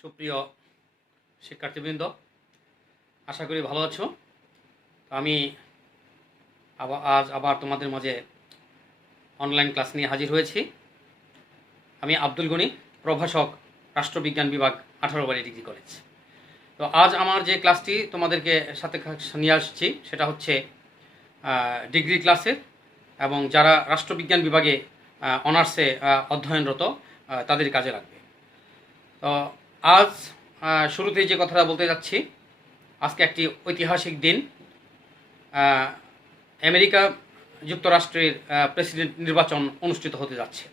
সুপ্রিয় শিক্ষার্থীবৃন্দ, আশা করি ভালো আছো। তো আমি আজ আবার তোমাদের মাঝে অনলাইন ক্লাস নিয়ে হাজির হয়েছি। আমি আব্দুল গনি, প্রভাষক, রাষ্ট্রবিজ্ঞান বিভাগ, 18 ডিগ্রি কলেজ। তো আজ আমার যে ক্লাসটি তোমাদেরকে সাথে নিয়ে আসছি সেটা হচ্ছে ডিগ্রি ক্লাসের, এবং যারা রাষ্ট্রবিজ্ঞান বিভাগে অনার্সে অধ্যয়নরত তাদের কাজে লাগবে। তো আজ শুরুতেই যে কথাটা বলতে যাচ্ছি, আজকে একটি ঐতিহাসিক দিন। আমেরিকা যুক্তরাষ্ট্রের প্রেসিডেন্ট নির্বাচন অনুষ্ঠিত হতে যাচ্ছে।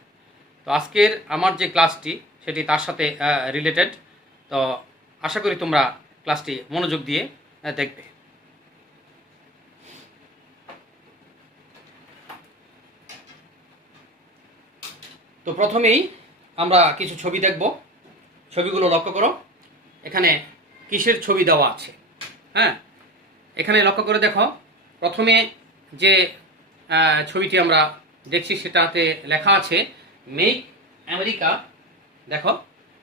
তো আজকের আমার যে ক্লাসটি সেটি তার সাথে রিলেটেড। তো আশা করি তোমরা ক্লাসটি মনোযোগ দিয়ে দেখবে। তো প্রথমেই আমরা কিছু ছবি দেখব। ছবিগুলো লক্ষ্য করো, এখানে কিসের ছবি দেওয়া আছে। হ্যাঁ, এখানে লক্ষ্য করে দেখো, প্রথমে যে ছবিটি আমরা দেখছি সেটাতে লেখা আছে মেক আমেরিকা। দেখো,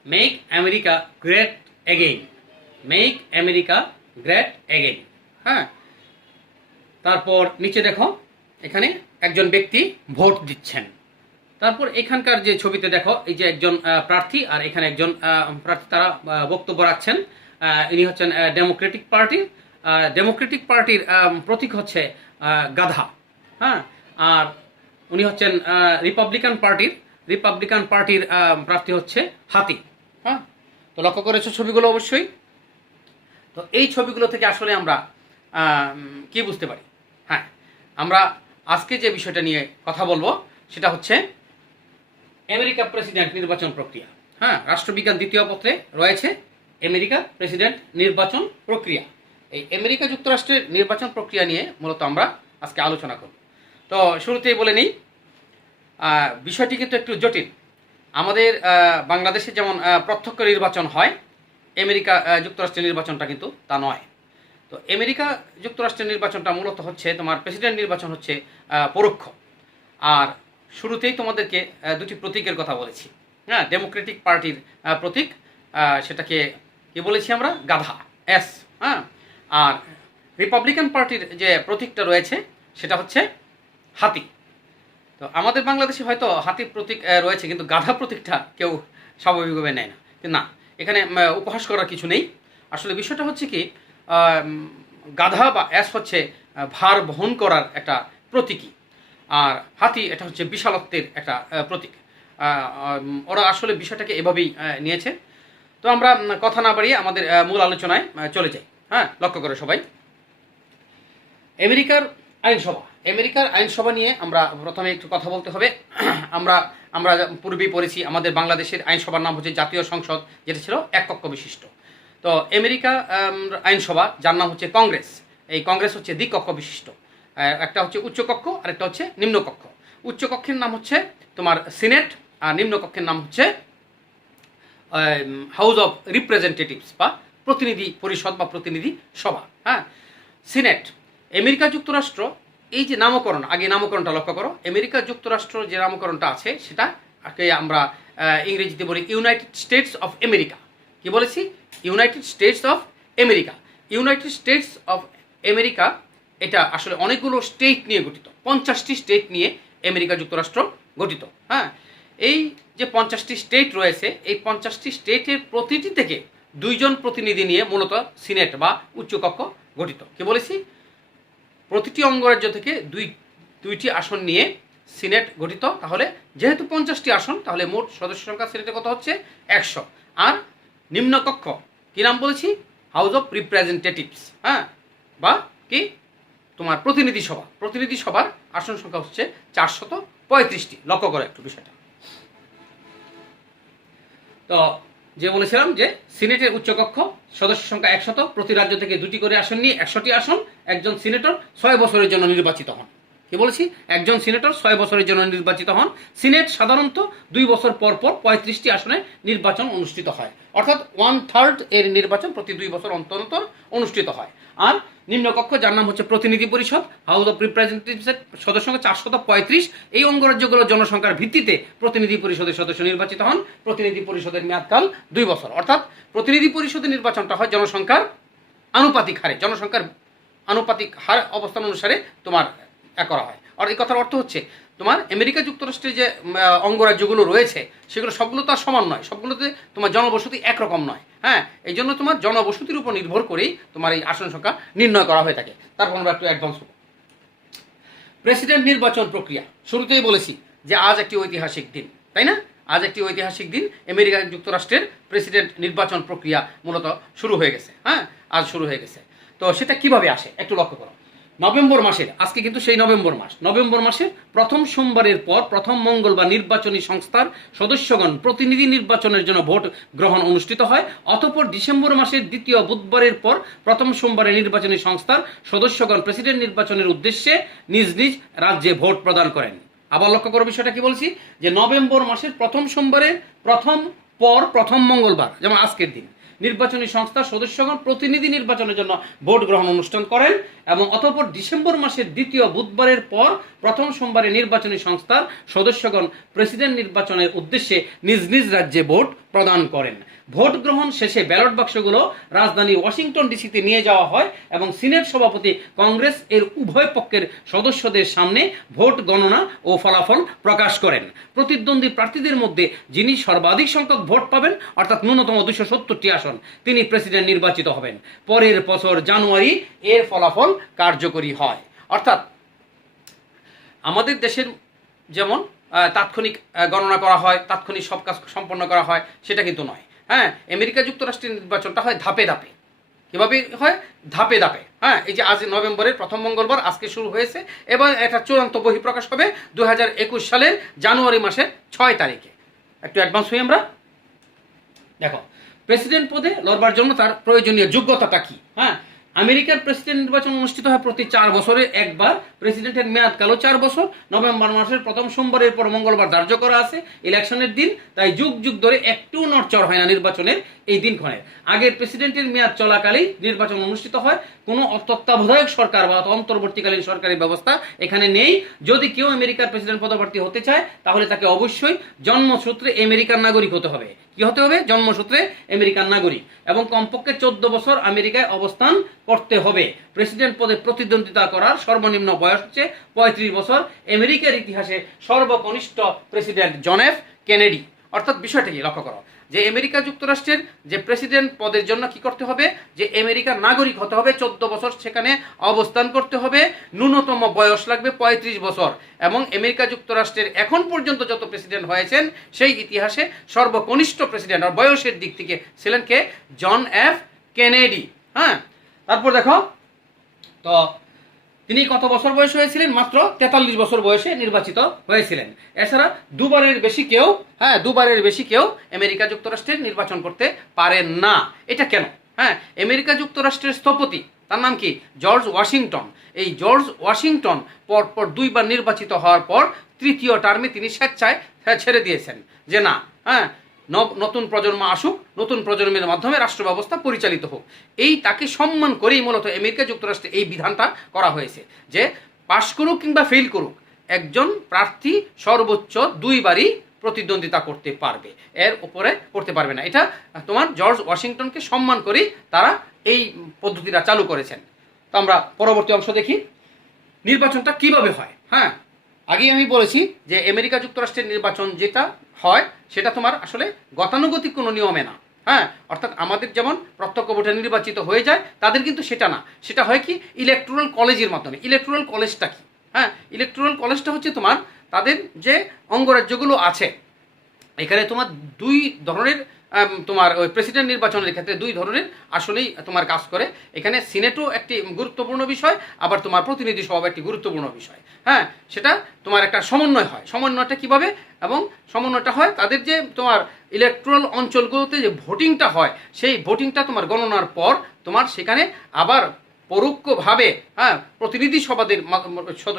make America great again, make America great again. হ্যাঁ, তারপর নিচে দেখো, এখানে একজন ব্যক্তি ভোট দিচ্ছেন। তারপর এখানকার যে ছবিতে দেখো, এই যে একজন প্রার্থী আর এখানে একজন প্রার্থী, তারা বক্তব্য রাখছেন। ইনি হচ্ছেন ডেমোক্রেটিক পার্টি। ডেমোক্রেটিক পার্টির প্রতীক হচ্ছে গাধা। হ্যাঁ, আর উনি হচ্ছেন রিপাবলিকান পার্টির প্রার্থী হচ্ছে হাতি। হ্যাঁ, তো লক্ষ্য করেছো ছবিগুলো অবশ্যই। তো এই ছবিগুলো থেকে আসলে আমরা কি বুঝতে পারি? হ্যাঁ, আমরা আজকে যে বিষয়টা নিয়ে কথা বলবো সেটা হচ্ছে আমেরিকা প্রেসিডেন্ট নির্বাচন প্রক্রিয়া। হ্যাঁ, রাষ্ট্রবিজ্ঞান দ্বিতীয় পত্রে রয়েছে আমেরিকা প্রেসিডেন্ট নির্বাচন প্রক্রিয়া। এই আমেরিকা যুক্তরাষ্ট্রের নির্বাচন প্রক্রিয়া নিয়ে মূলত আমরা আজকে আলোচনা করব। তো শুরুতেই বলে নিই, বিষয়টি কিন্তু একটু জটিল। আমাদের বাংলাদেশে যেমন প্রত্যক্ষ নির্বাচন হয়, আমেরিকা যুক্তরাষ্ট্রের নির্বাচনটা কিন্তু তা নয়। তো আমেরিকা যুক্তরাষ্ট্রের নির্বাচনটা মূলত হচ্ছে তোমার প্রেসিডেন্ট নির্বাচন হচ্ছে পরোক্ষ। আর শুরুতেই তোমাদেরকে দুটি প্রতীকের কথা বলেছি। হ্যাঁ, ডেমোক্রেটিক পার্টির প্রতীক, সেটাকে কি বলেছি আমরা? গাধা, এস। হ্যাঁ, আর রিপাবলিকান পার্টির যে প্রতীকটা রয়েছে সেটা হচ্ছে হাতি। তো আমাদের বাংলাদেশে হয়তো হাতির প্রতীক রয়েছে, কিন্তু গাধা প্রতীকটা কেউ স্বাভাবিকভাবে নেয় না। না, এখানে উপহাস করার কিছু নেই। আসলে বিষয়টা হচ্ছে কি, গাধা বা অ্যাস হচ্ছে ভার বহন করার একটা প্রতীকী, আর হাতি এটা হচ্ছে বিশালত্বের একটা প্রতীক। ওরা আসলে বিষয়টাকে এভাবেই নিয়েছে। তো আমরা কথা না বাড়িয়ে আমাদের মূল আলোচনায় চলে যাই। হ্যাঁ, লক্ষ্য করে সবাই, আমেরিকার আইনসভা নিয়ে আমরা প্রথমে একটু কথা বলতে হবে। আমরা পূর্বেই পড়েছি, আমাদের বাংলাদেশের আইনসভার নাম হচ্ছে জাতীয় সংসদ, যেটা ছিল এক কক্ষ বিশিষ্ট। তো আমেরিকা আইনসভা, যার নাম হচ্ছে কংগ্রেস, এই কংগ্রেস হচ্ছে দ্বিকক্ষ বিশিষ্ট। একটা হচ্ছে উচ্চকক্ষ আর একটা হচ্ছে নিম্নকক্ষ। উচ্চকক্ষের নাম হচ্ছে তোমার সিনেট, আর নিম্নকক্ষের নাম হচ্ছে হাউস অফ রিপ্রেজেন্টেটিভস বা প্রতিনিধি পরিষদ বা প্রতিনিধি সভা। হ্যাঁ, সিনেট। আমেরিকা যুক্তরাষ্ট্র, এই যে নামকরণ, আগে নামকরণটা লক্ষ্য করো। আমেরিকা যুক্তরাষ্ট্র যে নামকরণটা আছে সেটাকে আমরা ইংরেজিতে বলি ইউনাইটেড স্টেটস অফ আমেরিকা। কি বলেছি? United states of America. United states of America এটা আসলে অনেকগুলো স্টেট নিয়ে গঠিত। 50টি স্টেট নিয়ে আমেরিকা যুক্তরাষ্ট্র গঠিত। হ্যাঁ, এই যে 50টি স্টেট রয়েছে, এই 50টি স্টেটের প্রতিটি থেকে 2জন প্রতিনিধি নিয়ে মূলত সিনেট বা উচ্চকক্ষ গঠিত। কি বলেছি? প্রতিটি অঙ্গরাজ্য থেকে দুইটি আসন নিয়ে সিনেট গঠিত। তাহলে যেহেতু 50টি আসন, তাহলে মোট সদস্য সংখ্যা সিনেটে কত হচ্ছে? 100। আর নিম্নকক্ষ কি নাম বলেছি? House of representatives. হ্যাঁ, বা কি তোমার প্রতিনিধি সভার আসন সংখ্যা হচ্ছে 435টি। লক্ষ্য করো একটু বিষয়টা। তো যে বলেছিলাম যে সিনেটের উচ্চকক্ষ সদস্য সংখ্যা 100, প্রতি রাজ্য থেকে 2টি করে আসন নিয়ে 100টি আসন। একজন সিনেটর 6 বছরের জন্য নির্বাচিত হন। কি বলেছি? একজন সিনেটর 6 বছরের জন্য নির্বাচিত হন। সিনেট সাধারণত 2 বছর পর 35টি আসনে নির্বাচন অনুষ্ঠিত হয়, অর্থাৎ 1/3 এর নির্বাচন প্রতি 2 বছর অন্তর অন্তর অনুষ্ঠিত হয়। আর নিম্নকক্ষ যার নাম হচ্ছে প্রতিনিধি পরিষদ, হাউস অফ রিপ্রেজেন্টেটিভসের সদস্য সংখ্যা 435। এই অঙ্গরাজ্যগুলোর জনসংখ্যার ভিত্তিতে প্রতিনিধি পরিষদের সদস্য নির্বাচিত হন। প্রতিনিধি পরিষদের মেয়াদকাল 2 বছর। অর্থাৎ প্রতিনিধি পরিষদের নির্বাচনটা হয় জনসংখ্যার আনুপাতিক হারে, জনসংখ্যার আনুপাতিক হার অবস্থান অনুসারে তোমার করা হয়। আর এই কথার অর্থ হচ্ছে তোমার আমেরিকা যুক্তরাষ্ট্রের যে অঙ্গরাজ্যগুলো রয়েছে সেগুলো সবগুলো তো আর সমান নয়, সবগুলোতে তোমার জনবসতি একরকম নয়। হ্যাঁ, এই জন্য তোমার জনবসতির উপর নির্ভর করেই তোমার এই আসন সংখ্যা নির্ণয় করা হয়ে থাকে। তারপর আমরা একটু অ্যাডভান্স হব। প্রেসিডেন্ট নির্বাচন প্রক্রিয়া শুরুতেই বলেছি যে আজ একটি ঐতিহাসিক দিন, তাই না? আজ একটি ঐতিহাসিক দিন। আমেরিকা যুক্তরাষ্ট্রের প্রেসিডেন্ট নির্বাচন প্রক্রিয়া মূলত শুরু হয়ে গেছে। হ্যাঁ, আজ শুরু হয়ে গেছে। তো সেটা কিভাবে আসে একটু লক্ষ্য করো। নভেম্বর মাসের, আজকে কিন্তু সেই নভেম্বর মাস, নভেম্বর মাসের প্রথম সোমবারের পর প্রথম মঙ্গলবার নির্বাচনী সংস্থার সদস্যগণ প্রতিনিধি নির্বাচনের জন্য ভোট গ্রহণ অনুষ্ঠিত হয়। অতঃপর ডিসেম্বর মাসের দ্বিতীয় বুধবারের পর প্রথম সোমবারে নির্বাচনী সংস্থার সদস্যগণ প্রেসিডেন্ট নির্বাচনের উদ্দেশ্যে নিজ নিজ রাজ্যে ভোট প্রদান করেন। আবার লক্ষ্য করো বিষয়টা কি বলছি, যে নভেম্বর মাসের প্রথম সোমবারের প্রথম মঙ্গলবার, যেমন আজকের দিন, নির্বাচনী সংস্থার সদস্যগণ প্রতিনিধি নির্বাচনের জন্য ভোট গ্রহণ অনুষ্ঠান করেন এবং অতঃপর ডিসেম্বর মাসের দ্বিতীয় বুধবারের পর প্রথম সোমবারে নির্বাচনী সংস্থার সদস্যগণ প্রেসিডেন্ট নির্বাচনের উদ্দেশ্যে নিজ নিজ রাজ্যে ভোট প্রদান করেন। ভোট গ্রহণ শেষে ব্যালট বাক্সগুলো রাজধানী ওয়াশিংটন ডিসিতে নিয়ে যাওয়া হয় এবং সিনেট সভাপতি কংগ্রেস এর উভয় পক্ষের সদস্যদের সামনে ভোট গণনা ও ফলাফল প্রকাশ করেন। প্রতিদ্বন্দ্বী প্রার্থীদের মধ্যে যিনি সর্বাধিক সংখ্যক ভোট পাবেন, অর্থাৎ ন্যূনতম 270টি আসন, তিনি প্রেসিডেন্ট নির্বাচিত হবেন। পরের বছর জানুয়ারি এর ফলাফল কার্যকরী হয়। অর্থাৎ আমাদের দেশের যেমন তাৎক্ষণিক গণনা করা হয়, তাৎক্ষণিক সব কাজ সম্পন্ন করা হয়, সেটা কিন্তু নয়। হ্যাঁ, আমেরিকা যুক্তরাষ্ট্রের নির্বাচনটা হয় ধাপে ধাপে। কীভাবে হয়? ধাপে ধাপে। হ্যাঁ, এই যে আজ নভেম্বরের প্রথম মঙ্গলবার, আজকে শুরু হয়েছে এবং এটা চূড়ান্ত বহিঃপ্রকাশ হবে 2021 সালের জানুয়ারি মাসের 6 তারিখে। একটু অ্যাডভান্স হই আমরা। দেখো, প্রেসিডেন্ট পদে লড়বার জন্য তার প্রয়োজনীয় যোগ্যতাটা কি? হ্যাঁ, আমেরিকার প্রেসিডেন্ট নির্বাচন অনুষ্ঠিত হয় প্রতি 4 বছরে একবার। প্রেসিডেন্টের মেয়াদকালও 4 বছর। নভেম্বর মাসের প্রথম সোমবারের পর মঙ্গলবার ধার্য করা আছে ইলেকশনের দিন, তাই যুগ যুগ ধরে একটু নড়চড় হয় না নির্বাচনের এই দিনক্ষণের। আগের প্রেসিডেন্টের মেয়াদ চলাকালেই নির্বাচন অনুষ্ঠিত হয়। কোনো তত্ত্বাবধায়ক সরকার বা অন্তর্বর্তীকালীন সরকারি ব্যবস্থা এখানে নেই। যদি কেউ আমেরিকার প্রেসিডেন্ট পদপ্রার্থী হতে চায় তাহলে তাকে অবশ্যই জন্মসূত্রে আমেরিকার নাগরিক হতে হবে। কি হতে হবে? জন্মসূত্রে আমেরিকান নাগরিক এবং কমপক্ষে 14 বছর আমেরিকায় অবস্থান করতে হবে। প্রেসিডেন্ট পদে প্রতিদ্বন্দ্বিতা করার সর্বনিম্ন বয়স হচ্ছে 35 বছর। আমেরিকার ইতিহাসে সর্বকনিষ্ঠ প্রেসিডেন্ট জন এফ কেনেডি। অর্থাৎ বিষয়টা কি লক্ষ্য করো, যে আমেরিকা যুক্তরাষ্ট্রের যে প্রেসিডেন্ট পদের জন্য কি করতে হবে, যে আমেরিকার নাগরিক হতে হবে, 14 বছর সেখানে অবস্থান করতে হবে, ন্যূনতম বয়স লাগবে 35 বছর। এবং আমেরিকা যুক্তরাষ্ট্রের এখন পর্যন্ত যত প্রেসিডেন্ট হয়েছেন সেই ইতিহাসে সর্বকনিষ্ঠ প্রেসিডেন্ট আর বয়সের দিক থেকে ছিলেন কে? John F Kennedy. হ্যাঁ, তারপর দেখো তো তিনি কত বছর বয়সে হয়েছিলেন? মাত্র 43 বছর বয়সে নির্বাচিত হয়েছিলেন। এছাড়া দুবারের বেশি কেউ আমেরিকা যুক্তরাষ্ট্রের নির্বাচন করতে পারেন না। এটা কেন? হ্যাঁ, আমেরিকা যুক্তরাষ্ট্রের স্থপতি, তার নাম কি? George Washington. এই জর্জ ওয়াশিংটন পরপর 2 বার নির্বাচিত হওয়ার পর তৃতীয় টার্মে তিনি স্বেচ্ছায় ছেড়ে দিয়েছেন যে না, হ্যাঁ, নতুন প্রজন্ম আসুক, নতুন প্রজন্মের মাধ্যমে রাষ্ট্র ব্যবস্থা পরিচালিত হোক। এই তাকে সম্মান করেই মূলত আমেরিকা যুক্তরাষ্ট্রে এই বিধানটা করা হয়েছে যে পাশ করুক কিংবা ফেল করুক, একজন প্রার্থী সর্বোচ্চ 2 বারই প্রতিদ্বন্দ্বিতা করতে পারবে, এর উপরে করতে পারবে না। এটা তোমার জর্জ ওয়াশিংটনকে সম্মান করেই তারা এই পদ্ধতিটা চালু করেছেন। তো আমরা পরবর্তী অংশ দেখি, নির্বাচনটা কিভাবে হয়। হ্যাঁ, আগেই আমি বলেছি যে আমেরিকা যুক্তরাষ্ট্রের নির্বাচন যেটা হয় সেটা তোমার আসলে গতানুগতিক কোনো নিয়মে না। হ্যাঁ, অর্থাৎ আমাদের যেমন প্রত্যক্ষ ভোটে নির্বাচিত হয়ে যায়, তাদের কিন্তু সেটা না। সেটা হয় কি? ইলেকটোরাল কলেজের মাধ্যমে। ইলেকটোরাল কলেজটা কি? হ্যাঁ, ইলেকটোরাল কলেজটা হচ্ছে তোমার তাদের যে অঙ্গরাজ্যগুলো আছে, এখানে তোমার 2 ধরনের তোমার ওই প্রেসিডেন্ট নির্বাচনের ক্ষেত্রে 2 ধরনের আসলেই তোমার কাজ করে। এখানে সিনেটও একটি গুরুত্বপূর্ণ বিষয়, আবার তোমার প্রতিনিধি সভা একটি গুরুত্বপূর্ণ বিষয়। হ্যাঁ, সেটা তোমার একটা সমন্বয় হয়। সমন্বয়টা কিভাবে? এবং সমন্বয়টা হয় তাদের যে তোমার ইলেকট্রাল অঞ্চলগুলোতে যে ভোটিংটা হয়, সেই ভোটিংটা তোমার গণনার পর তোমার সেখানে আবার পরোক্ষভাবে, হ্যাঁ, প্রতিনিধি সভাদের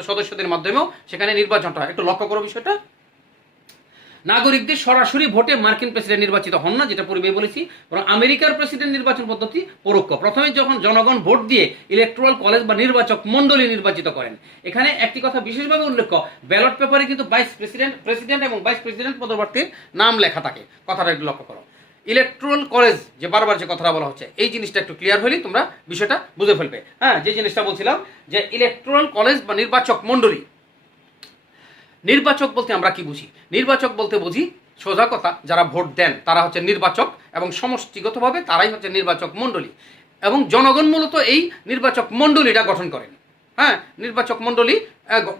সদস্যদের মাধ্যমেও সেখানে নির্বাচনটা হয়। একটু লক্ষ্য করো বিষয়টা। নাগরিকদের সরাসরি ভোটে মার্কিন প্রেসিডেন্ট নির্বাচিত হন না, যেটা পূর্বে বলেছি, বরং আমেরিকার প্রেসিডেন্ট নির্বাচন পদ্ধতি পরোক্ষ। প্রথমে যখন জনগণ ভোট দিয়ে ইলেকট্রাল কলেজ বা নির্বাচক মণ্ডলী নির্বাচিত করেন। এখানে একটি কথা বিশেষভাবে উল্লেখ্য, ব্যালট পেপারে কিন্তু প্রেসিডেন্ট এবং ভাইস প্রেসিডেন্ট পদপ্রার্থীর নাম লেখা থাকে। কথাটা একটু লক্ষ্য করো। ইলেকট্রাল কলেজ যে বারবার যে কথাটা বলা হচ্ছে, এই জিনিসটা একটু ক্লিয়ার হলেই তোমরা বিষয়টা বুঝে ফেলবে। হ্যাঁ, যে জিনিসটা বলছিলাম যে ইলেকট্রাল কলেজ বা নির্বাচক মণ্ডলী, নির্বাচক বলতে আমরা কি বুঝি? নির্বাচক বলতে বুঝি সোজা কথা, যারা ভোট দেন তারা হচ্ছে নির্বাচক, এবং সমষ্টিগতভাবে তারাই হচ্ছে নির্বাচক মণ্ডলী, এবং জনগণ মূলত এই নির্বাচক মণ্ডলীটা গঠন করেন। হ্যাঁ, নির্বাচক মণ্ডলী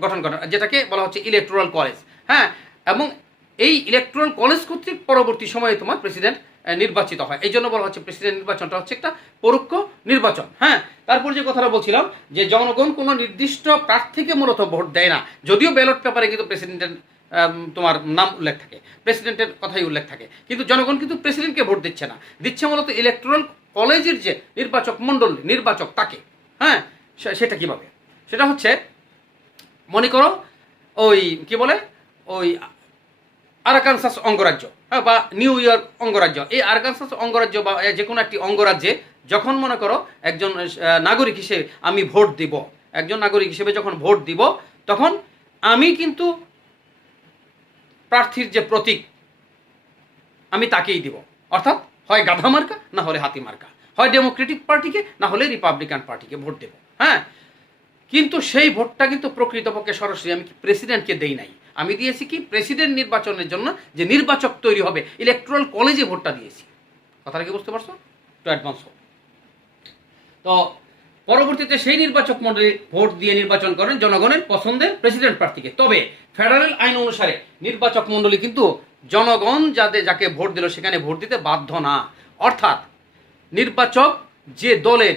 গঠন করেন, যেটাকে বলা হচ্ছে ইলেকট্রাল কলেজ। হ্যাঁ, এবং এই ইলেকট্রাল কলেজ কর্তৃক পরবর্তী সময়ে তোমার প্রেসিডেন্ট নির্বাচিত হয়। এই জন্য বলা হচ্ছে প্রেসিডেন্ট নির্বাচনটা হচ্ছে একটা পরোক্ষ নির্বাচন। হ্যাঁ, তারপর যে কথাটা বলছিলাম যে জনগণ কোনো নির্দিষ্ট প্রার্থীকে মূলত ভোট দেয় না, যদিও ব্যালট পেপারে কিন্তু প্রেসিডেন্টের তোমার নাম উল্লেখ থাকে, প্রেসিডেন্টের কথাই উল্লেখ থাকে, কিন্তু জনগণ কিন্তু প্রেসিডেন্টকে ভোট দিচ্ছে না, দিচ্ছে মূলত ইলেকট্রাল কলেজের যে নির্বাচক মণ্ডল, নির্বাচক তাকে। হ্যাঁ, সেটা কিভাবে? সেটা হচ্ছে মনে করো ওই কি বলে ওই আরকানসাস অঙ্গরাজ্য, হ্যাঁ, বা নিউ ইয়র্ক অঙ্গরাজ্য, এই আরকানসাস অঙ্গরাজ্য বা যে কোনো একটি অঙ্গরাজ্যে যখন মনে করো একজন নাগরিক হিসেবে আমি ভোট দিব, একজন নাগরিক হিসেবে যখন ভোট দিব, তখন আমি কিন্তু প্রার্থীর যে প্রতীক আমি তাকেই দিব, অর্থাৎ হয় গাধা মার্কা না হলে হাতি মার্কা, হয় ডেমোক্রেটিক পার্টিকে না হলে রিপাবলিকান পার্টিকে ভোট দেব। হ্যাঁ, কিন্তু সেই ভোটটা কিন্তু প্রকৃতপক্ষে সরাসরি আমি প্রেসিডেন্টকে দেই নাই, আমি দিয়েছি কি প্রেসিডেন্ট নির্বাচনের জন্য যে নির্বাচক তৈরি হবে ইলেকট্রাল কলেজে ভোটটা দিয়েছি। কথাটা কি বুঝতে পারছো? একটু অ্যাডভান্স হোক। তো পরবর্তীতে সেই নির্বাচক মণ্ডলী ভোট দিয়ে নির্বাচন করেন জনগণের পছন্দের প্রেসিডেন্ট প্রার্থীকে। তবে ফেডারেল আইন অনুসারে নির্বাচক মণ্ডলী কিন্তু জনগণ যাকে ভোট দিল সেখানে ভোট দিতে বাধ্য না, অর্থাৎ নির্বাচক যে দলের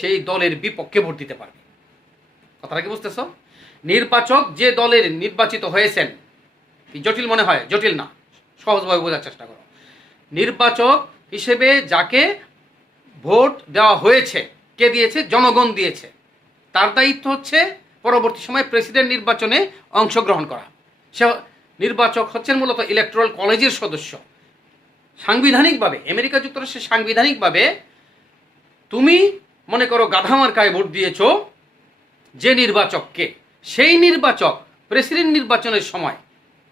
সেই দলের বিপক্ষে ভোট দিতে পারবে। কথাটা কি বুঝতেছ? নির্বাচক যে দলের নির্বাচিত হয়েছেন, জটিল মনে হয়? জটিল না, সহজভাবে বোঝার চেষ্টা করো। নির্বাচক হিসেবে যাকে ভোট দেওয়া হয়েছে, কে দিয়েছে? জনগণ দিয়েছে। তার দায়িত্ব হচ্ছে পরবর্তী সময় প্রেসিডেন্ট নির্বাচনে অংশগ্রহণ করা। সে নির্বাচক হচ্ছেন মূলত ইলেকট্রাল কলেজের সদস্য। সাংবিধানিকভাবে আমেরিকা যুক্তরাষ্ট্রের সাংবিধানিকভাবে তুমি মনে করো গাধা মার্কায় ভোট দিয়েছো যে নির্বাচককে, সেই নির্বাচক প্রেসিডেন্ট নির্বাচনের সময়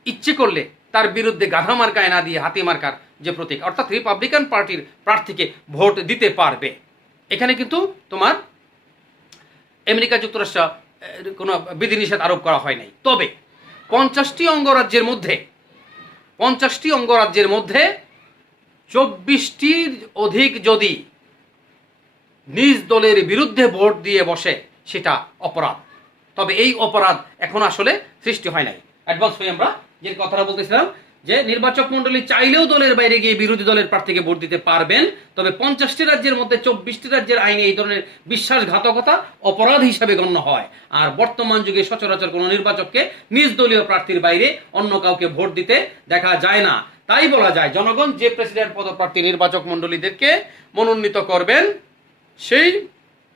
ইচ্ছে করলে তার বিরুদ্ধে গাধা মার্কায় না দিয়ে হাতি মার্কার যে প্রতীক, অর্থাৎ রিপাবলিকান পার্টির প্রার্থীকে ভোট দিতে পারবে। এখানে কিন্তু তোমার আমেরিকা যুক্তরাষ্ট্র কোনো বিধিনিষেধ আরোপ করা হয় নাই। তবে 50টি অঙ্গরাজ্যের মধ্যে 24টির অধিক যদি নিজ দলের বিরুদ্ধে ভোট দিয়ে বসে সেটা অপরাধ। তবে এই অপরাধ এখন আসলে সৃষ্টি হয় নাই। অ্যাডভান্স হয়ে আমরা যে কথাটা বলতেছিলাম যে নির্বাচক মণ্ডলী চাইলেও দলের বাইরে গিয়ে বিরোধী দলের প্রার্থীকে ভোট দিতে পারবেন। তবে 50টি রাজ্যের মধ্যে 24টি রাজ্যের আইনে এই ধরনের বিশ্বাসঘাতকতা অপরাধ হিসাবে গণ্য হয়। আর বর্তমান যুগে সচরাচর কোনো নির্বাচককে নিজ দলীয় প্রার্থীর বাইরে অন্য কাউকে ভোট দিতে দেখা যায় না। তাই বলা যায় জনগণ যে প্রেসিডেন্ট পদপ্রার্থী নির্বাচক মণ্ডলীদেরকে মনোনীত করবেন, সেই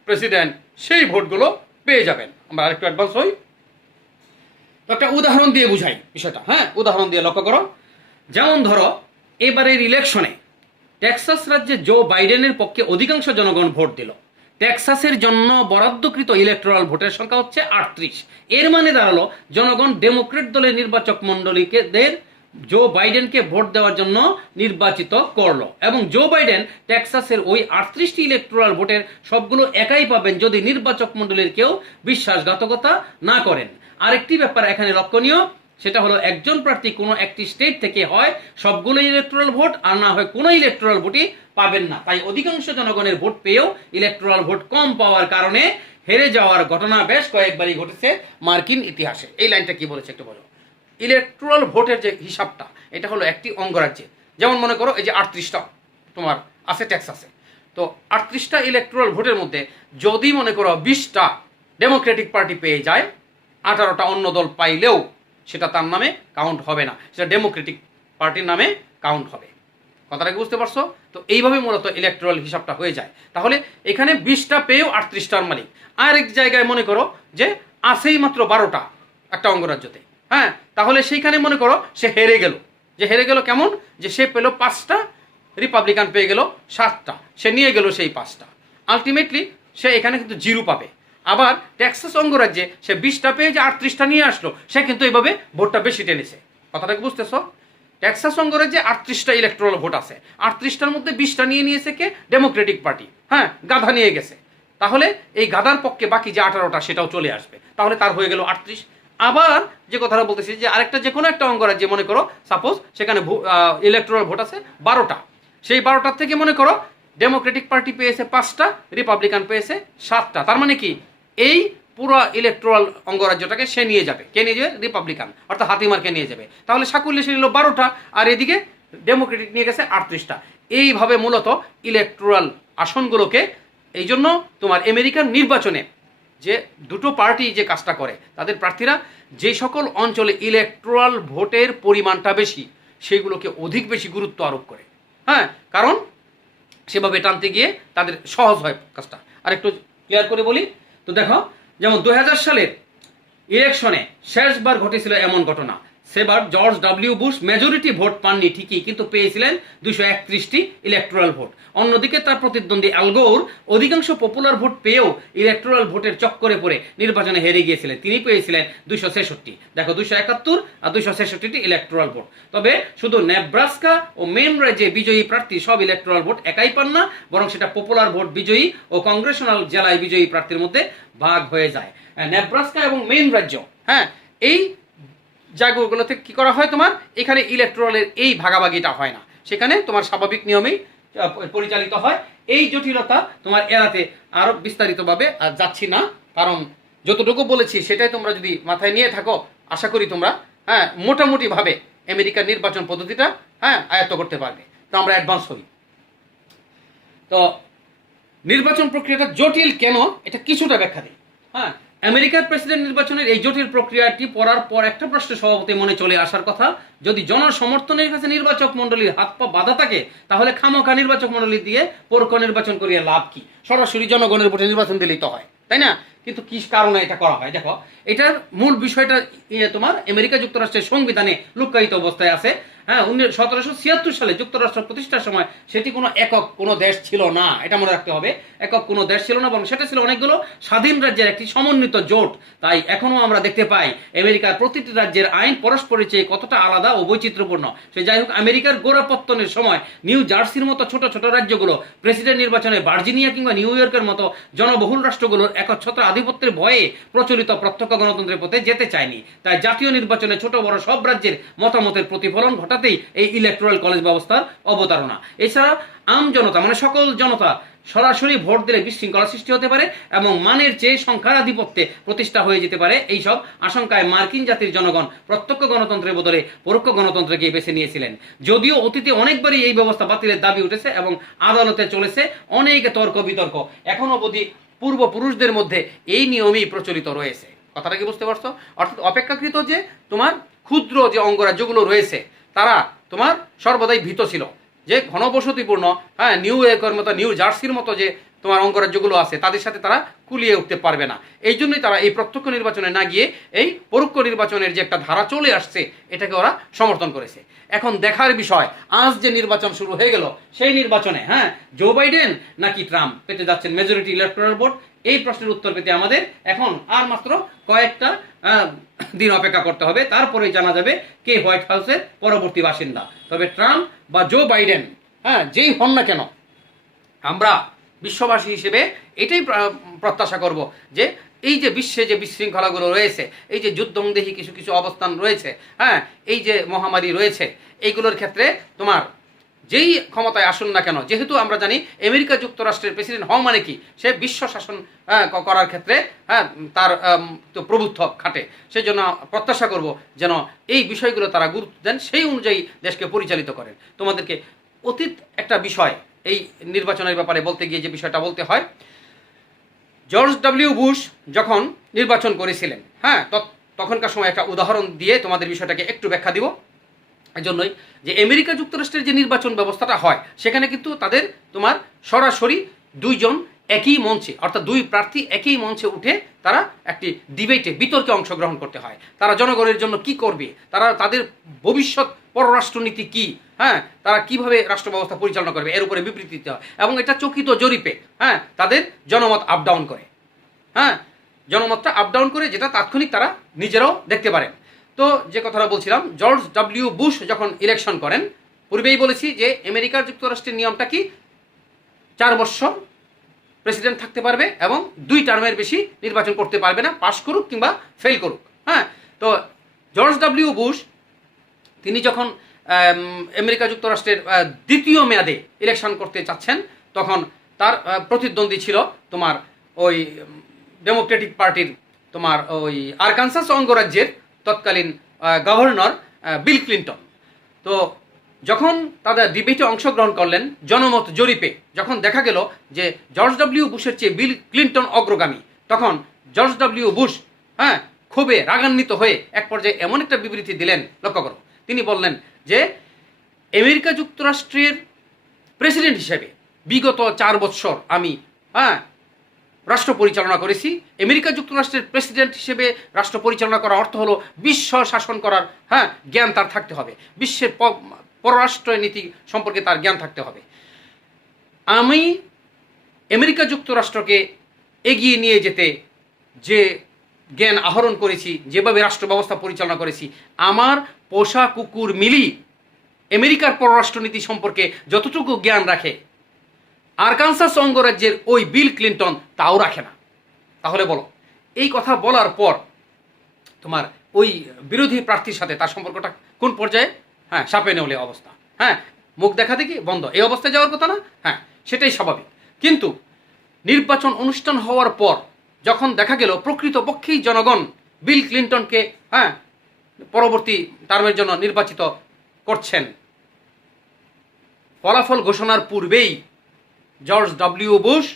প্রেসিডেন্ট সেই ভোটগুলো পেয়ে যাবেন। আমরা আরেকটু অ্যাডভান্স হই, তো একটা উদাহরণ দিয়ে বুঝাই বিষয়টা। হ্যাঁ, উদাহরণ দিয়ে লক্ষ্য করো। যেমন ধরো এবারের ইলেকশনে টেক্সাস রাজ্যে জো বাইডেনের পক্ষে অধিকাংশ জনগণ ভোট দিল। টেক্সাসের জন্য বরাদ্দকৃত ইলেকট্রাল ভোটের সংখ্যা হচ্ছে 38। এর মানে দাঁড়ালো জনগণ ডেমোক্রেট দলের নির্বাচক মণ্ডলীদের জো বাইডেনকে ভোট দেওয়ার জন্য নির্বাচিত করলো, এবং জো বাইডেন টেক্সাসের ওই 38টি ইলেকট্রাল ভোটের সবগুলো একাই পাবেন যদি নির্বাচক মণ্ডলীর কেউ বিশ্বাসঘাতকতা না করেন। আরেকটি ব্যাপার এখানে লক্ষণীয়, সেটা হলো একজন প্রার্থী কোনো একটি স্টেট থেকে হয় সবগুলো ইলেকট্রাল ভোট আর না হয় কোনো ইলেকট্রাল ভোটই পাবেন না। তাই অধিকাংশ জনগণের ভোট পেয়েও ইলেকট্রাল ভোট কম পাওয়ার কারণে হেরে যাওয়ার ঘটনা বেশ কয়েকবারই ঘটেছে মার্কিন ইতিহাসে। এই লাইনটা কি বলেছে একটু বলো। ইলেকট্রাল ভোটের যে হিসাবটা, এটা হলো একটি অঙ্গরাজ্যে, যেমন মনে করো এই যে 38টা তোমার আছে টেক্সাসে, তো 38টা ইলেকট্রাল ভোটের মধ্যে যদি মনে করো 20টা ডেমোক্রেটিক পার্টি পেয়ে যায়, 18টা অন্য দল পাইলেও সেটা তার নামে কাউন্ট হবে না, সেটা ডেমোক্রেটিক পার্টির নামে কাউন্ট হবে। কথাটা কি বুঝতে পারছো? তো এইভাবে মূলত ইলেকট্রাল হিসাবটা হয়ে যায়। তাহলে এখানে 20টা পেয়েও 38টার মালিক। আরেক জায়গায় মনে করো যে আছেই মাত্র 12টা একটা অঙ্গরাজ্যতে, হ্যাঁ, তাহলে সেইখানে মনে করো সে হেরে গেল, যে হেরে গেল কেমন, যে সে পেল 5টা, রিপাবলিকান পেয়ে গেল 7টা, সে নিয়ে গেল সেই 5টা। আলটিমেটলি সে এখানে কিন্তু 0 পাবে। আবার টেক্সাস অঙ্গরাজ্যে সে 20টা পেয়ে যে 38টা নিয়ে আসলো, সে কিন্তু এইভাবে ভোটটা বেশি টেনেছে। কথাটা কি বুঝতেছ? টেক্সাস অঙ্গরাজ্যে 38টা ইলেকট্রাল ভোট আছে, 38টার মধ্যে 20টা নিয়ে নিয়েছে কে? Democratic party. হ্যাঁ, গাধা নিয়ে গেছে। তাহলে এই গাধার পক্ষে বাকি যে 18টা সেটাও চলে আসবে, তাহলে তার হয়ে গেল 38। আবার যে কথাটা বলতেছি, যে আরেকটা যে কোনো একটা অঙ্গরাজ্যে মনে করো সাপোজ সেখানে ইলেকট্রাল ভোট আছে 12টা, সেই 12টার থেকে মনে করো ডেমোক্রেটিক পার্টি পেয়েছে 5টা, রিপাবলিকান পেয়েছে 7টা। তার মানে কি, এই পুরো ইলেকট্রাল অঙ্গরাজ্যটাকে সে নিয়ে যাবে। কে নিয়ে যাবে? রিপাবলিকান, অর্থাৎ হাতিমারকে নিয়ে যাবে। তাহলে সাকুল্যে সে নিল 12টা, আর এদিকে ডেমোক্রেটিক নিয়ে গেছে 38টা। এইভাবে মূলত ইলেকট্রাল আসনগুলোকে, এই জন্য তোমার আমেরিকান নির্বাচনে যে দুটো পার্টি যে কাজটা করে, তাদের প্রার্থীরা যে সকল অঞ্চলে ইলেকট্রাল ভোটের পরিমাণটা বেশি সেইগুলোকে অধিক বেশি গুরুত্ব আরোপ করে। হ্যাঁ, কারণ সেভাবে টানতে গিয়ে তাদের সহজ হয় কাজটা। আর একটু ক্লিয়ার করে বলি তো, দেখো যেমন 2000 সালের ইলেকশনে শেষবার ঘটেছিল এমন ঘটনা, সেবার George W Bush majority vote পাননি ঠিকই, কিন্তু পেয়েছিলেন 231টি ইলেকট্রাল ভোট। অন্যদিকে তার প্রতিদ্বন্দ্বী আল গোর অধিকাংশ পপুলার ভোট পেয়েও ইলেকট্রাল ভোটের চক্করে পড়ে নির্বাচনে হেরে গিয়েছিলেন। তিনি পেয়েছিলেন 266। দেখো 271 আর 266টি ইলেকট্রাল ভোট। তবে শুধু নেব্রাস্কা ও মেন রাজ্যে বিজয়ী প্রার্থী সব ইলেকট্রাল ভোট একাই পান না, বরং সেটা পপুলার ভোট বিজয়ী ও কংগ্রেশনাল জেলায় বিজয়ী প্রার্থীর মধ্যে ভাগ হয়ে যায়। নেব্রাস্কা এবং মেন রাজ্য, হ্যাঁ, এই জায়গাগুলোতে কি করা হয়, তোমার এখানে ইলেকট্রালের এই ভাগাভাগিটা হয় না, সেখানে তোমার স্বাভাবিক নিয়মেই পরিচালিত হয়। এই জটিলতা তোমার এড়াতে আরো বিস্তারিতভাবে যাচ্ছি না, কারণ যতটুকু বলেছি সেটাই তোমরা যদি মাথায় নিয়ে থাকো, আশা করি তোমরা মোটামুটি ভাবে আমেরিকার নির্বাচন পদ্ধতিটা আয়ত্ত করতে পারবে। তো আমরা অ্যাডভান্স হই। তো নির্বাচন প্রক্রিয়াটা জটিল কেন, এটা কিছুটা ব্যাখ্যা দিই। আমেরিকার প্রেসিডেন্ট নির্বাচনের এই জটিল প্রক্রিয়াটি পড়ার পর একটা প্রশ্ন স্বভাবতই মনে চলে আসার কথা, যদি জনসমর্থনের কাছে নির্বাচক মণ্ডলীর হাত পা বাধা থাকে, তাহলে খামোখা নির্বাচক মণ্ডলী দিয়ে পরোক্ষ নির্বাচন করিয়া লাভ কি? সরাসরি জনগণের ভোটে নির্বাচন দিলেই তো হয়, তাই না? কিন্তু কি কারণে এটা করা হয়? দেখো, এটার মূল বিষয়টা তোমার আমেরিকা যুক্তরাষ্ট্রের সংবিধানে লুক্কায়িত অবস্থায় আছে। 1776 সালে যুক্তরাষ্ট্র প্রতিষ্ঠার সময় সেটি কোনো একক কোনো দেশ ছিল না, এটা মনে রাখতে হবে। একক কোনো দেশ ছিল না, বরং সেটা ছিল অনেকগুলো স্বাধীন রাজ্যের একটি সমন্বিত জোট। তাই এখনো আমরা দেখতে পাই আমেরিকার প্রতিটি রাজ্যের আইন পরস্পরের চেয়ে কতটা আলাদা ও বৈচিত্র্যপূর্ণ। সে যাই হোক, আমেরিকার গোড়াপত্তনের সময় নিউ জার্সির মতো ছোট ছোট রাজ্যগুলো প্রেসিডেন্ট নির্বাচনে ভার্জিনিয়া কিংবা নিউ ইয়র্কের মতো জনবহুল রাষ্ট্রগুলোর একচ্ছত্র আধিপত্যের ভয়ে প্রচলিত প্রত্যক্ষ গণতন্ত্রের পথে যেতে চায়নি। তাই জাতীয় নির্বাচনে ছোট বড় সব রাজ্যের মতামতের প্রতিফলন ঘটাতেই এই ইলেকট্রাল কলেজ ব্যবস্থার অবতারণা। এছাড়া আম জনতা মানে সকল জনতা সরাসরি ভোট দিলে বিশৃঙ্খলা সৃষ্টি হতে পারে এবং মানের চেয়ে সংখ্যার আধিপত্যে প্রতিষ্ঠা হয়ে যেতে পারে। এইসব আশঙ্কায় মার্কিন জাতির জনগণ প্রত্যক্ষ গণতন্ত্রের বদলে পরোক্ষ গণতন্ত্রকে বেছে নিয়েছিলেন। যদিও অতীতে অনেকবারই এই ব্যবস্থা বাতিলের দাবি উঠেছে এবং আদালতে চলেছে অনেক তর্ক বিতর্ক, এখন অবধি পূর্বপুরুষদের মধ্যে এই নিয়মই প্রচলিত রয়েছে। কথাটা কি বুঝতে পারছো? অর্থাৎ অপেক্ষাকৃত যে তোমার ক্ষুদ্র যে অঙ্গরাজ্যগুলো রয়েছে, তারা তোমার সর্বদাই ভীত ছিল যে ঘনবসতিপূর্ণ নিউ ইয়র্কের মতো নিউ জার্সির মতো যে তোমার অঙ্গরাজ্যগুলো আছে, তাদের সাথে তারা কুলিয়ে উঠতে পারবে না। এই জন্যই তারা এই প্রত্যক্ষ নির্বাচনে না গিয়ে এই পরোক্ষ নির্বাচনের যে একটা ধারা চলে আসছে, এটাকে ওরা সমর্থন করেছে। এখন দেখার বিষয়, আজ যে নির্বাচন শুরু হয়ে গেল, সেই নির্বাচনে জো বাইডেন নাকি ট্রাম্প পেতে যাচ্ছেন মেজরিটি ইলেকট্রাল ভোট? এই প্রশ্নের উত্তর পেতে আমাদের এখন আর মাত্র কয়েকটা দিন অপেক্ষা করতে হবে, তারপরে জানা যাবে কে হোয়াইট হাউসের পরবর্তী বাসিন্দা। তবে ট্রাম্প বা জো বাইডেন যেই হন না কেন, আমরা বিশ্ববাসী হিসেবে এটাই প্রত্যাশা করব যে এই যে বিশ্বে যে বিশৃঙ্খলাগুলো রয়েছে, এই যে যুদ্ধংদেহী কিছু কিছু অবস্থান রয়েছে, এই যে মহামারী রয়েছে, এইগুলোর ক্ষেত্রে তোমার যেই ক্ষমতায় আসুন না কেন, যেহেতু আমরা জানি আমেরিকা যুক্তরাষ্ট্রের প্রেসিডেন্ট হওয়া মানে কি, সে বিশ্ব শাসন করার ক্ষেত্রে তার প্রভুত্ব খাটে। সেই জন্য প্রত্যাশা করব যেন এই বিষয়গুলো তারা গুরুত্ব দেন, সেই অনুযায়ী দেশকে পরিচালিত করেন। তোমাদেরকে অতীত একটা বিষয় এই নির্বাচনের ব্যাপারে বলতে গিয়ে যে বিষয়টা বলতে হয়, জর্জ ডব্লিউ বুশ যখন নির্বাচন করেছিলেন, তখনকার সময় একটা উদাহরণ দিয়ে তোমাদের বিষয়টাকে একটু ব্যাখ্যা দিব। এজন্যই যে আমেরিকা যুক্তরাষ্ট্রের যে নির্বাচন ব্যবস্থাটা হয়, সেখানে কিন্তু তাদের তোমার সরাসরি দুইজন একই মঞ্চে, অর্থাৎ দুই প্রার্থী একই মঞ্চে উঠে তারা একটি ডিবেটে, বিতর্কে অংশগ্রহণ করতে হয়। তারা জনগণের জন্য কি করবে, তারা তাদের ভবিষ্যৎ পররাষ্ট্রনীতি কি, হ্যাঁ, তারা কিভাবে রাষ্ট্র ব্যবস্থা পরিচালনা করবে, এর উপরে বিবৃতি দিতে হয়। এবং এটা চকিত জরিপে, হ্যাঁ, তাদের জনমত আপ ডাউন করে, হ্যাঁ, জনমতটা আপ ডাউন করে, যেটা তাৎক্ষণিক তারা নিজেরাও দেখতে পারেন। তো যে কথাটা বলছিলাম, জর্জ ডব্লিউ বুশ যখন ইলেকশন করেন, পূর্বেই বলেছি যে আমেরিকা যুক্তরাষ্ট্রের নিয়মটা কি, 4 বছর প্রেসিডেন্ট থাকতে পারবে এবং 2 টার্মের বেশি নির্বাচন করতে পারবে না, পাশ করুক কিংবা ফেল করুক। হ্যাঁ, তো জর্জ ডব্লিউ বুশ তিনি যখন আমেরিকা যুক্তরাষ্ট্রের দ্বিতীয় মেয়াদে ইলেকশন করতে চাচ্ছেন, তখন তার প্রতিদ্বন্দ্বী ছিল তোমার ওই ডেমোক্রেটিক পার্টির তোমার ওই আরকানসাস অঙ্গরাজ্যের তৎকালীন গভর্নর বিল ক্লিন্টন। তো যখন তাদের ডিবেটে অংশগ্রহণ করলেন, জনমত জরিপে যখন দেখা গেল যে জর্জ ডব্লিউ বুশের চেয়ে বিল ক্লিন্টন অগ্রগামী, তখন জর্জ ডব্লিউ বুশ, হ্যাঁ, ক্ষোভে রাগান্বিত হয়ে এক পর্যায়ে এমন একটা বিবৃতি দিলেন, লক্ষ্য করো। তিনি বললেন যে আমেরিকা যুক্তরাষ্ট্রের প্রেসিডেন্ট হিসেবে বিগত 4 বছর আমি, হ্যাঁ, রাষ্ট্র পরিচালনা করেছি। আমেরিকা যুক্তরাষ্ট্রের প্রেসিডেন্ট হিসেবে রাষ্ট্র পরিচালনা করার অর্থ হলো বিশ্ব শাসন করার, হ্যাঁ, জ্ঞান তার থাকতে হবে, বিশ্বের পররাষ্ট্র নীতি সম্পর্কে তার জ্ঞান থাকতে হবে। আমি আমেরিকা যুক্তরাষ্ট্রকে এগিয়ে নিয়ে যেতে যে জ্ঞান আহরণ করেছি, যেভাবে রাষ্ট্র ব্যবস্থা পরিচালনা করেছি, আমার পোষা কুকুর মিলি আমেরিকার পররাষ্ট্রনীতি সম্পর্কে যতটুকু জ্ঞান রাখে, আরকানসাস অঙ্গরাজ্যের ওই বিল ক্লিন্টন তাও রাখে না। তাহলে বলো, এই কথা বলার পর তোমার ওই বিরোধী প্রার্থীর সাথে তার সম্পর্কটা কোন পর্যায়ে? হ্যাঁ, সাপে নেউলে অবস্থা, হ্যাঁ, মুখ দেখা দেখি বন্ধ, এই অবস্থায় যাওয়ার কথা না? হ্যাঁ, সেটাই স্বাভাবিক। কিন্তু নির্বাচন অনুষ্ঠান হওয়ার পর যখন দেখা গেল প্রকৃতপক্ষেই জনগণ বিল ক্লিন্টনকে, হ্যাঁ, পরবর্তী টার্মের জন্য নির্বাচিত করছেন, ফলাফল ঘোষণার পূর্বেই জর্জ ডব্লিউ বুশ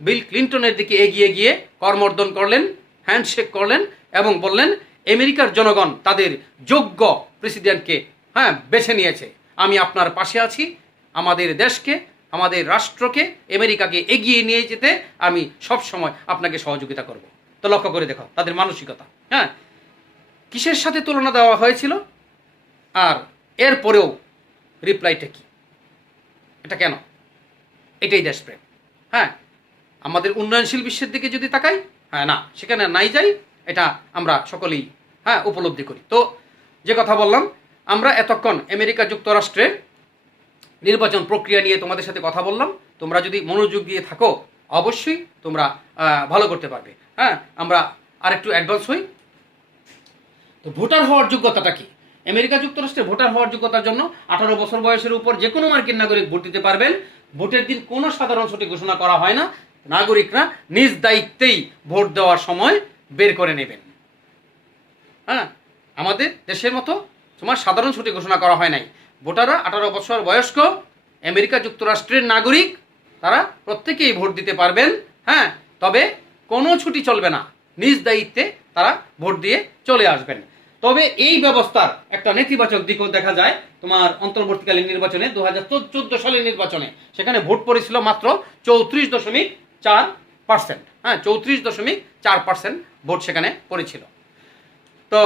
বিল ক্লিন্টনের দিকে এগিয়ে গিয়ে করমর্দন করলেন, হ্যান্ডশেক করলেন এবং বললেন আমেরিকার জনগণ তাদের যোগ্য প্রেসিডেন্টকে, হ্যাঁ, বেছে নিয়েছে। আমি আপনার পাশে আছি, আমাদের দেশকে, আমাদের রাষ্ট্রকে, আমেরিকাকে এগিয়ে নিয়ে যেতে আমি সব সময় আপনাকে সহযোগিতা করব। তো লক্ষ্য করে দেখো তাদের মানসিকতা, হ্যাঁ, কিসের সাথে তুলনা দেওয়া হয়েছিল, আর এরপরেও রিপ্লাইটা কি? এটা কেন? এটাই দেশপ্রেম। হ্যাঁ, আমাদের উন্নয়নশীল বিশ্বের দিকে যদি তাকাই, হ্যাঁ, না, সেখানে নাই যাই, এটা আমরা সকলেই, হ্যাঁ, উপলব্ধি করি। তো যে কথা বললাম, আমরা এতক্ষণ আমেরিকা যুক্তরাষ্ট্রের নির্বাচন প্রক্রিয়া নিয়ে তোমাদের সাথে কথা বললাম। তোমরা যদি মনোযোগ দিয়ে থাকো, অবশ্যই তোমরা ভালো করতে পারবে। হ্যাঁ, আমরা আরেকটু অ্যাডভান্স হই। তো ভোটার হওয়ার যোগ্যতাটা কি? আমেরিকা যুক্তরাষ্ট্রে ভোটার হওয়ার যোগ্যতার জন্য 18 বছর বয়সের উপর যে কোনো মার্কিন নাগরিক ভোট দিতে পারবেন। ভোটের দিন কোনো সাধারণ ছুটি ঘোষণা করা হয় না, নাগরিকরা নিজ দায়িত্বেই ভোট দেওয়ার সময় বের করে নেবেন। হ্যাঁ, আমাদের দেশের মতো তোমার সাধারণ ছুটি ঘোষণা করা হয় নাই। ভোটাররা 18 বছর বয়স্ক আমেরিকা যুক্তরাষ্ট্রের নাগরিক, তারা প্রত্যেকেই ভোট দিতে পারবেন। হ্যাঁ, তবে কোনো ছুটি চলবে না, নিজ দায়িত্বে তারা ভোট দিয়ে চলে আসবেন। তবে এই ব্যবস্থার একটা নেতিবাচক দিকও দেখা যায় তোমার অন্তর্বর্তীকালীন নির্বাচনে, 2014 সালের নির্বাচনে। সেখানে ভোট পড়েছিল মাত্র 34.4%। হ্যাঁ, 34.4% ভোট সেখানে পড়েছিল। তো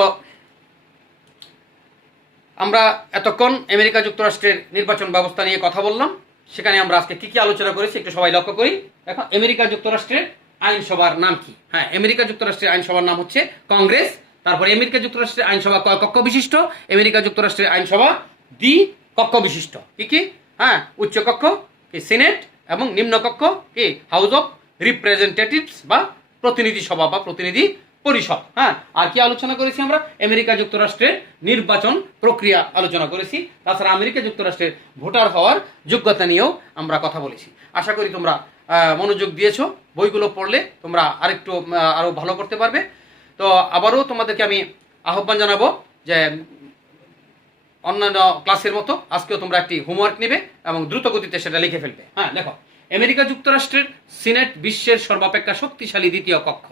আমরা এতক্ষণ আমেরিকা যুক্তরাষ্ট্রের নির্বাচন ব্যবস্থা নিয়ে কথা বললাম। সেখানে আমরা আজকে কি কি আলোচনা করেছি একটু সবাই লক্ষ্য করি। দেখো, আমেরিকা যুক্তরাষ্ট্রের আইনসভার নাম কি? হ্যাঁ, আমেরিকা যুক্তরাষ্ট্রের আইনসভার নাম হচ্ছে কংগ্রেস। তারপরে আমেরিকা যুক্তরাষ্ট্রের আইনসভা কয় কক্ষ বিশিষ্ট? আমেরিকা যুক্তরাষ্ট্রের আইনসভা 2 কক্ষ বিশিষ্ট। কি কি? হ্যাঁ, উচ্চ কক্ষ কি সিনেট এবং নিম্ন কক্ষ কি হাউস অফ রিপ্রেজেন্টেটিভস বা প্রতিনিধি সভা বা প্রতিনিধি পরিষদ। হ্যাঁ, আর কি আলোচনা করেছি আমরা? আমেরিকা যুক্তরাষ্ট্রের নির্বাচন প্রক্রিয়া আলোচনা করেছি। তাছাড়া আমেরিকা যুক্তরাষ্ট্রের ভোটার হওয়ার যোগ্যতা নিয়েও আমরা কথা বলেছি। আশা করি তোমরা মনোযোগ দিয়েছো। বইগুলো পড়লে তোমরা আরো ভালো করতে পারবে। তো আবারও তোমাদেরকে আমি আহ্বান জানাবো যে অন্যান্য ক্লাসের মতো আজকেও তোমরা একটি হোমওয়ার্ক নেবে এবং দ্রুত গতিতে সেটা লিখে ফেলবে। হ্যাঁ, দেখো, আমেরিকা যুক্তরাষ্ট্রের সিনেট বিশ্বের সর্বাপেক্ষা শক্তিশালী দ্বিতীয় কক্ষ।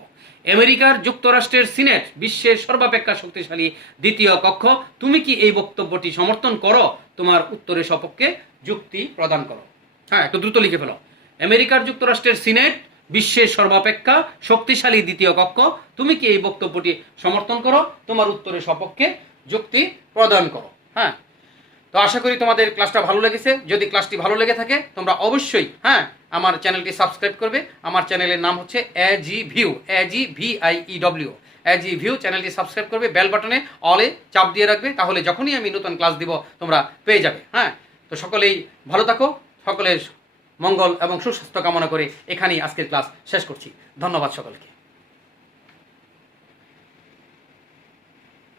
আমেরিকার যুক্তরাষ্ট্রের সিনেট বিশ্বের সর্বাপেক্ষা শক্তিশালী দ্বিতীয় কক্ষ। তুমি কি এই বক্তব্যটি সমর্থন করো? তোমার উত্তরের সপক্ষে যুক্তি প্রদান করো। হ্যাঁ, একটু দ্রুত লিখে ফেলো। আমেরিকার যুক্তরাষ্ট্রের সিনেট বিশ্বের সর্বাপেক্ষা শক্তিশালী দ্বিতীয় কক্ষ। তুমি কি এই বক্তব্যটি সমর্থন করো? তোমার উত্তরের সপক্ষে যুক্তি প্রদান করো। হ্যাঁ, তো আশা করি তোমাদের ক্লাসটা ভালো লেগেছে। যদি ক্লাসটি ভালো লেগে থাকে তোমরা অবশ্যই আমার চ্যানেলটি সাবস্ক্রাইব করবে। আমার চ্যানেলের নাম হচ্ছে AGView, AGVIEW, AGView। চ্যানেলটি সাবস্ক্রাইব করবে, বেল বাটনে অলে চাপ দিয়ে রাখবে, তাহলে যখনই আমি নতুন ক্লাস দিব তোমরা পেয়ে যাবে। তো সকলেই ভালো থাকো, সকলের মঙ্গল এবং সুস্বাস্থ্য কামনা করে এখানেই আজকের ক্লাস শেষ করছি। ধন্যবাদ সকলকে।